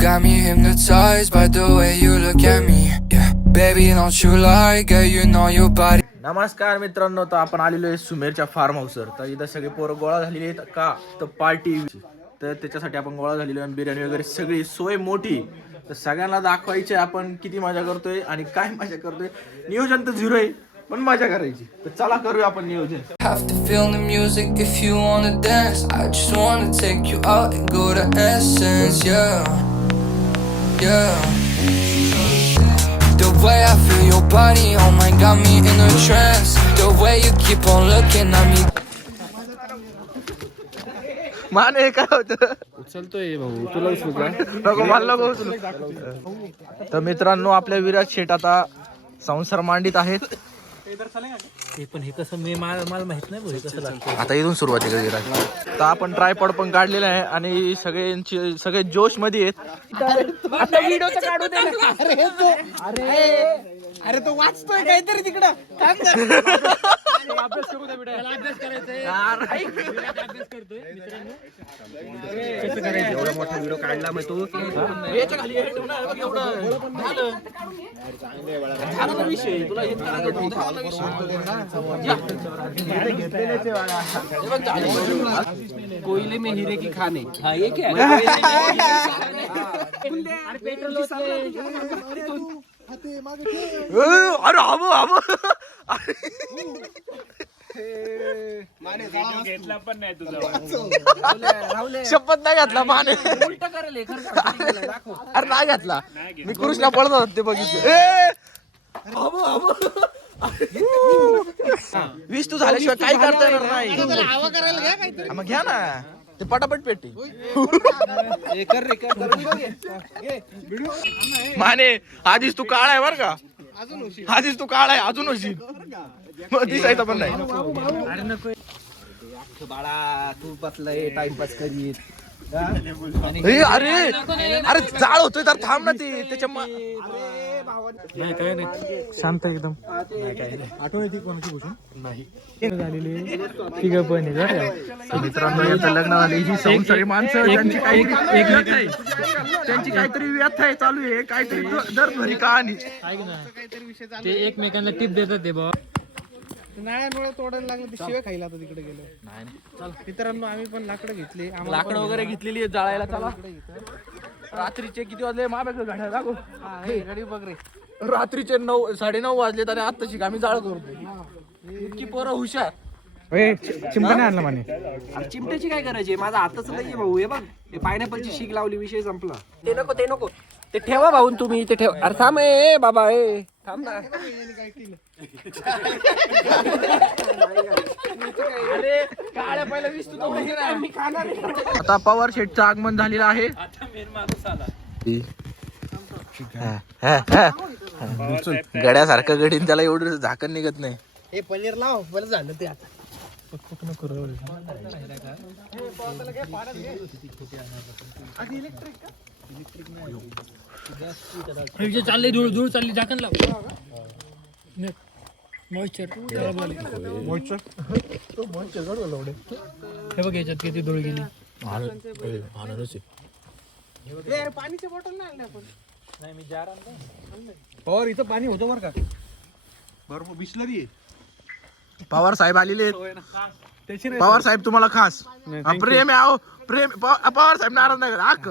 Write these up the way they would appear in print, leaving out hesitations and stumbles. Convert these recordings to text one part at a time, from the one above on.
got me hypnotized by the way you look at me. Yeah, baby, don't you lie, girl, you know your body. नमस्कार मित्रांनो, तर आपण आलेलो आहे सुमेरच्या form हाऊसवर. तर इथं सगळे पोरं गोळा झालेली आहेत का तर पार्टी, तर त्याच्यासाठी आपण गोळा झालेलो आहे. बिर्याणी वगैरे सगळी सोय मोठी, तर सगळ्यांना दाखवायचे आपण किती मजा करतोय आणि काय मजा करतोय. नियोजन तर झिरो आहे, पण मजा करायची. तर चला करूया आपण नियोजन. Have to feel the music if you wanna dance. I just wanna take you out and go to Essence, yeah, yeah. The way I feel your body, oh my, got me in a trance. The way you keep on looking at me. Mane काय होतं, उचलतोय भाऊ, तुला उचलू का? नको मला नको उचलू. तर मित्रांनो, आपल्या विराट शेठ आता संसार मांडीत आहेत. हे पण हे कसं मला माहित नाही भाऊ, हे कसं लागतं. आता इथून सुरुवात आहे विराट. तर आपण ट्रायपॉड पण काढलेला आहे आणि सगळे जोश मध्ये आहेत. आता व्हिडिओ तर काढू दे ना. अरे तो वाचतोय काहीतरी तिकडं. अभ्यास करू द्या बेटा, अभ्यास करायचा आहे. कसं करायचं? एवढा मोठा व्हिडिओ काढला मग तू याच्या खाली हे ठेव ना, एवढं झालं. झालं ना विषय. तुला हे झाला विषय. कोयले में हीरे की खाने. हाँ ये क्या अरे हवं घेतला पण नाही तुझा. शपथ नाही घातला माने. अरे नाही घातला, मी कृष्णा पळत होत ते बघितलं. वीस तू झाल्याशिवाय काही करता येणार नाही. मग घ्या ना ते पटापट पेटी. माने आधीच तू काळा आहे बर का, आधीच तू काळा आहे, अजून होशील. मग दिसायचं पण नाही. बाळा तू बसलाय टाइमपास करीत. अरे अरे जाळ होतोय तर थांब ना. ते त्याच्या नाही काय नाही, शांत एकदम. आठवण येते कोणाची गोष्ट नाही झालेली. ठीक आहे पण मित्रांनो, याचं लग्न झाले. ही संसारी माणसं, त्यांची काहीतरी व्यथा आहे, चालू आहे काहीतरी दरभरी कहाणी. ऐक ना, ते एकमेकांना टिप देतात ते बाबा. नाळ्या तोडायला लागलं ते शिवाय खायला आता तिकडे गेलो. मित्रांनो आम्ही पण लाकडं घेतली, लाकडं वगैरे घेतलेली आहेत जाळायला. चला, रात्रीचे किती वाजले माझ्याकडे घड्याळ दाखव. गाडी बघ रे. रात्रीचे 9:30 वाजलेत आणि आत्ताशी आम्ही जाळ करतो. इतकी पोरं हुशार. चिंपणे आणला म्हणे. चिमट्याची काय करायची, माझा हातच नाहीये भाऊ. हे बघ, पायनॅपलची शीक लावली, विषय संपला. ते नको ते ठेवा भाऊन तुम्ही, ते ठेवा. अरे थांब ए बाबा, ए थांब ना. अरे काळ्या पहिला मी खाणार. आता पवार शेठचं आगमन झालेलं आहे. गड्यासारखं गडीन, त्याला एवढं झाकण निघत नाही. हे पनीर लाव, बरं झालं ते. आता चालले धूळ चालली, झाकण लाव. मॉइश्चर हे बघ, याच्यात किती धूळ गेली. पाणीची बॉटल नाही आणली आपण. नाही मी जार आणलं. पवार इथं पाणी होतं बरं का, बरोबर बिस्लरी. पवार साहेब आलेले आहेत. पवार साहेब तुम्हाला खास प्रेम आहे. प्रेम पवार साहेब नाराज नाही करत.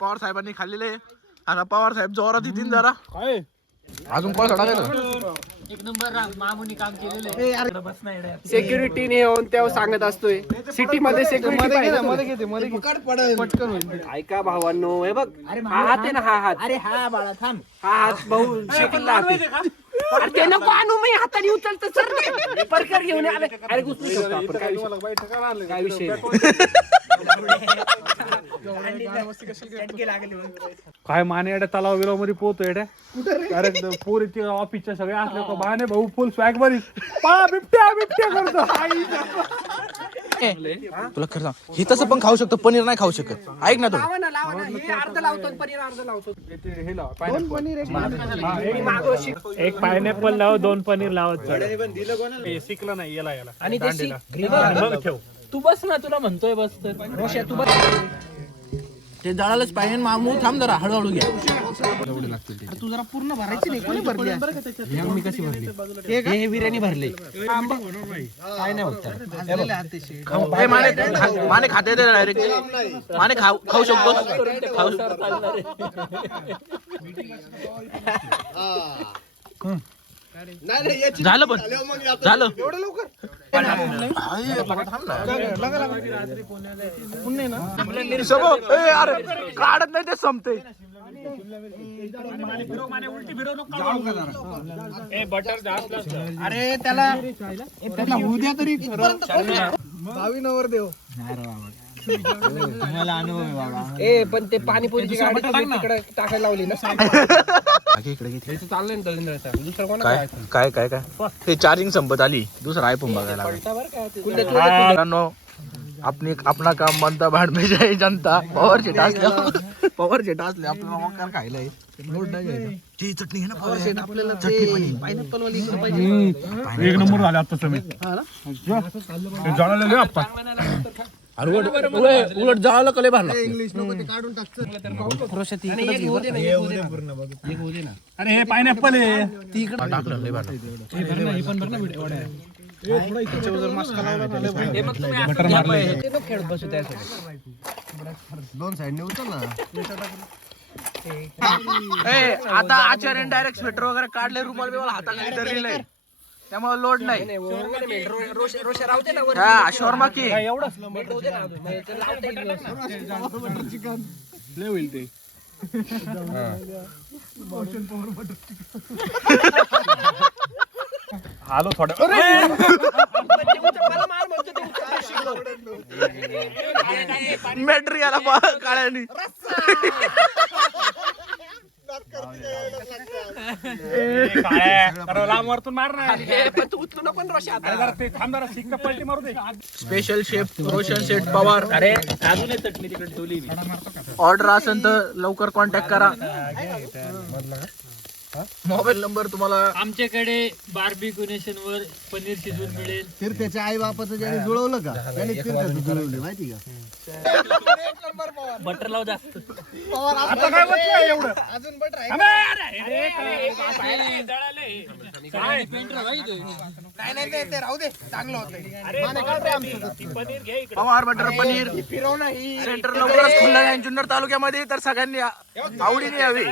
पवार साहेबांनी खाल्लेले. आता पवार साहेब जोरात येतील जरा. अजून कोण टाकायचं. एक नंबर मामुनी काम केलेलं. सिक्युरिटीने येऊन तेव्हा सांगत असतोय, सिटी मध्ये सिक्युरिटी ऐका भावांनो. हे बघ, हा हात आहे ना, हा हात. अरे हा बाळा थांब, हा हात भाऊ शेकला. अरे ते नको आणू, मी हाताने उचलतो सर. परकर घेऊन आले. अरे गुस्ती करतो आपण. काय विषय काय माने एवढ्या तलाव बिलाव मध्ये पोहतो एवढ्या. अरे पोरीचे ऑफिसच्या सगळ्या असल्या का माने भाऊ फुल स्वॅग बरी बिबट्या करतो. तुला खरं सांग, हे तसं पण खाऊ शकतो, पनीर नाही खाऊ शकत. ऐक ना तू, एक पायनॅपल लाव, 2 पनीर लावत. शिकलं नाही याला. आणि मग ठेव. तू बस ना, तुला म्हणतोय बस तर. रोशा तू बस. ते जळालंच पाहिजे मामू. थांब जरा, हळूहळू घ्या. तू जरा पूर्ण भरायची नाही. कोणी भरली मी कशी भरली? हे बिर्याणी भरले. काय नाही होत. ए, माने खाते ते डायरेक्ट. माने खाऊ शकतो. झालं पण झालं. अरे काढत नाही ते संपते. अरे त्याला होऊ द्या तरी. भावी नवर देव. मला अनुभव आहे बाबा. पण ते पाणीपुरीची गाडी तिकडे टाकायला लावली ना. चाललंय ना दुसरं कोणा काय काय काय हे चार्जिंग संपत आली. दुसरा आयफोन बघायला मित्रांनो. अपना काम बनता भाड में जाए जनता. पॉवर शेट असले आपल्याला मकार खायला लोड नाही घ्यायचा. ती चटणी आहे ना पॉवर शेट आपल्याला. पायनॅपल वाली पाहिजे. एक नंबर झाले आता तुम्ही जळालेले आप्पा. उलट जळालं कले भाला. इंग्लिश नको ते काढून टाकतं. अरे हे पायनॅपल आहे. टाकलं लय भाला. दोन साइडने उचल ना. आता आचार्य डायरेक्ट स्वेटर वगैरे काढले. रुमाल बिमाल हाताखाली धरलेलं आहे त्यामुळे लोड नाही. हा शॉर्मा की लय होईल ते. आलो थोडं. मॅट्री आला काळ्यानी. लांब वरतून मार ना. उचलू ना पण रोशा. ते थांब जरा शिक्का पलटी मारू दे. स्पेशल शेफ रोशन शेठ पवार. अरे अजून चटणी तिकडे ठेवली. ऑर्डर असेल तर लवकर कॉन्टॅक्ट करा. मोबाईल नंबर तुम्हाला. आमच्याकडे बार्बेक्यू नेशन वर पनीर शिजवून मिळेल. तीर्थाच्या आई बापाचं ज्याने जुळवलं का त्याने तीर्थाचं जुळवले माहिती का. बटर लाव जास्त. आता काय बसलं एवढं. अजून बटर आहे. नाही ते राहू दे. चांगलं होतं. पवार बटर पनीर सेंटर लवकरच खुलणार आहे जुन्नर तालुक्यामध्ये. तर सगळ्यांनी आवडीने यावे.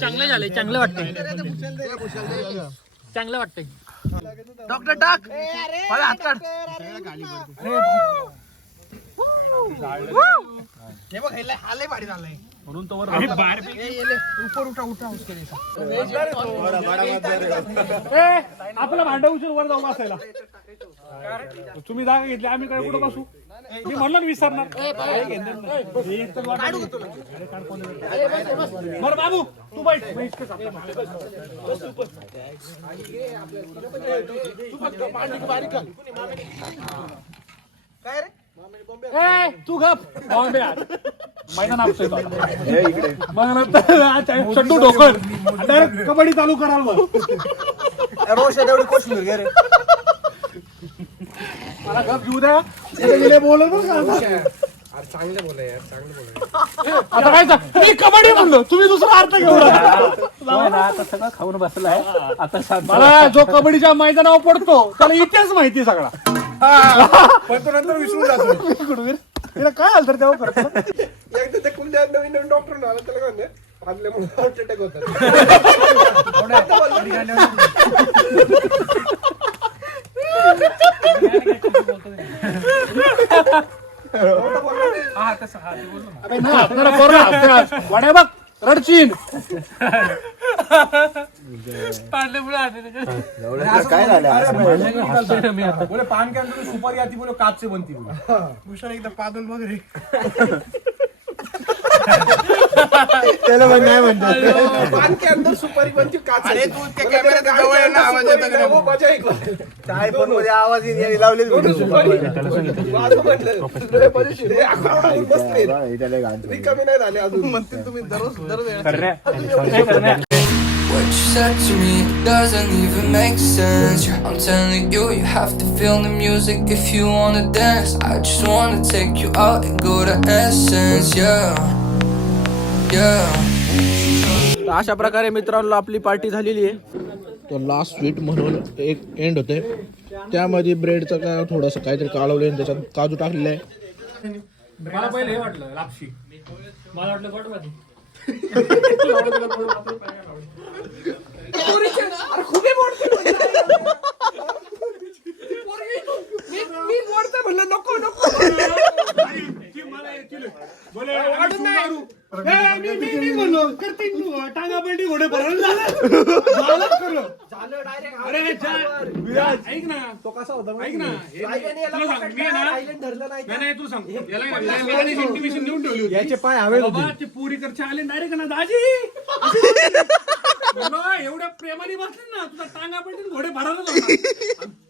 चांगलं झालंय. चांगलं वाटतंय. चांगलं वाटतंय. डॉक्टर टाक मला हात काढ. म्हणून तो आपलं भांडा उचल वर जाऊ बसायला. तुम्ही जागा घेतली आम्ही काय कुठं बसू. मी म्हणलं ना विसरणार. बरं बाबू तू बैठ. तू गप. मैदान आपतोय चड्डू ढोकळ डायरेक्ट कबड्डी चालू कराल. रोशा तेवढी कोशिंबीर घे रे. मला गप घेऊ द्या. बोलत चांगले बोला यार. चांगले बोला. आता काय मी कबड्डी म्हणलो तुम्ही दुसरा अर्थ घेऊ आता सगळं खाऊन बसलाय. आता मला जो कबड्डीच्या मैदानावर पडतो त्याला इतिहास माहिती सगळा. पण तो नंतर विसरून जातो. तिला काय आलं तर तेव्हा करतो. एकदा ते कुंड्यात नवीन डॉक्टर आला त्याला काय आपल्यामुळे हार्ट अटॅक होतात. वाड्या बघ रडचीन. काय झालं बोले पान के अंदर सुपारी आती बोले काच से बनती. भूषण एकदा पादल वगैरे त्याला पण नाही म्हणतात. अरे तू त्या कॅमेऱ्याच्या जवळ आहे ना, आवाज येतो का नाही? आयफोन मध्ये आवाज येईल लावलेच What you said to me doesn't even make sense. I'm telling you, you have to feel the music if you wanna dance. I just wanna take you out and go to Essence, yeah, yeah. तर अशा प्रकारे मित्रांनो आपली party झालेली आहे. तर last sweet म्हणून एक एंड होते. त्यामध्ये ब्रेडचं काय थोडंसं काहीतरी काढवलं आणि त्याच्यात काजू टाकलेलं आहे. मला पहिले हे वाटलं लापशी. मला वाटलं बटवादी. टांगा बंडी घोडे भरायला ऐक ना तो कसा होता ऐक ना तू सांग इंटिमेशन देऊन ठेवली होती. याचे पाय हवे बाबा ते पुरी करचे आले डायरेक्ट ना दाजी एवढ्या प्रेमाने बसले ना तुझा टांगा बंडी घोडे भरायला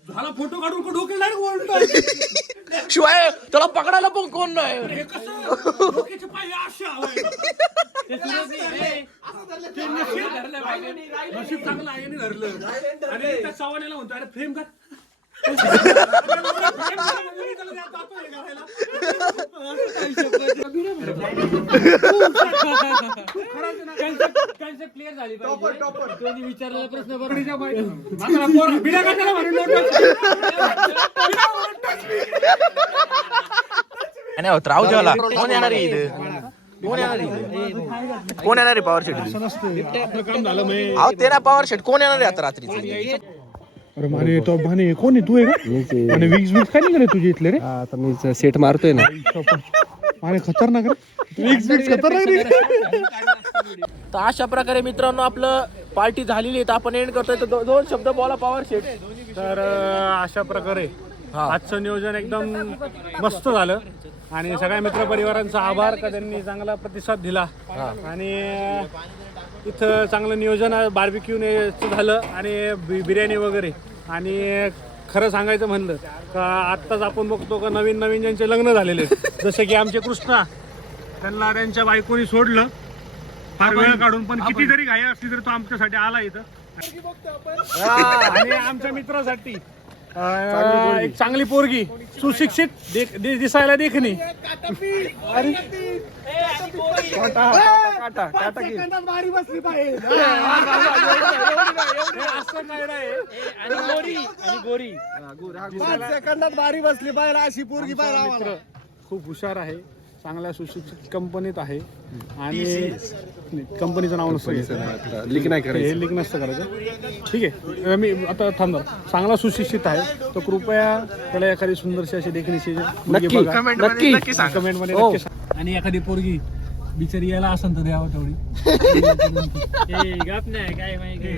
झाला फोटो काढून डोके डायरेक्ट शिवाय त्याला पकडायला पण कोण नाही. डोक्याचे पाय असे हवे नशीब चांगलं आहे धरलं आणि त्या सवानीला म्हणतो अरे फ्रेम कर क्लिअर झाली पाहिजे. विचारलेला प्रश्न बरोबर बिना कशाला नाही होत राहू द्याला. कोण येणार आहे इथं? कोण येणार आहे? कोण येणार आहे पॉवर शेट? अहो तेरा पॉवर शेट कोण येणार आहे आता रात्रीचं? अरे माने तो भाने कोण आहे तू आहे का आणि विक्स विक्स काय निघाले तुझे इथले रे? आता मी सेट मारतोय ना. माने खतरनाक रे विक्स विक्स खतरनाक रे. तर अशा प्रकारे मित्रांनो आपलं पार्टी झालेली आहे. तर आपण एंड करतोय. तर दोन शब्द बोला पॉवर शेट. तर अशा प्रकारे आजचं नियोजन एकदम मस्त झालं आणि सगळ्या मित्रपरिवारांचा आभार का त्यांनी चांगला प्रतिसाद दिला आणि इथं चांगलं नियोजन बार्बिक्यूने झालं आणि बिर्याणी वगैरे. आणि खरं सांगायचं म्हणलं का आत्ताच आपण बघतो का नवीन नवीन ज्यांचे लग्न झालेले आहेत जसे की आमचे कृष्णा त्यांना त्यांच्या बायकोनी सोडलं फार वेळ काढून पण किती जरी घाई असली तरी तो आमच्यासाठी आला इथं. आणि आमच्या मित्रासाठी एक चांगली पोरगी सुशिक्षित दिसायला देखणी बारी बसली पाहिजे अशी पोरगी पाहिजे. खूप हुशार आहे चांगल्या सुशिक्षित कंपनीत आहे आणि कंपनीचं नाव नसतं लिक नाही करायचं. हे लिंक नसतं करायचं. ठीक आहे मी आता थांबणार. चांगला सुशिक्षित आहे तर कृपया त्याला एखादी सुंदरशी अशी देखणीची नक्की कमेंट मध्ये नक्की सांगा. आणि एखादी पोरगी बिचारी यायला असेल तर द्यावं तेवढी गप नाही काय माहिती.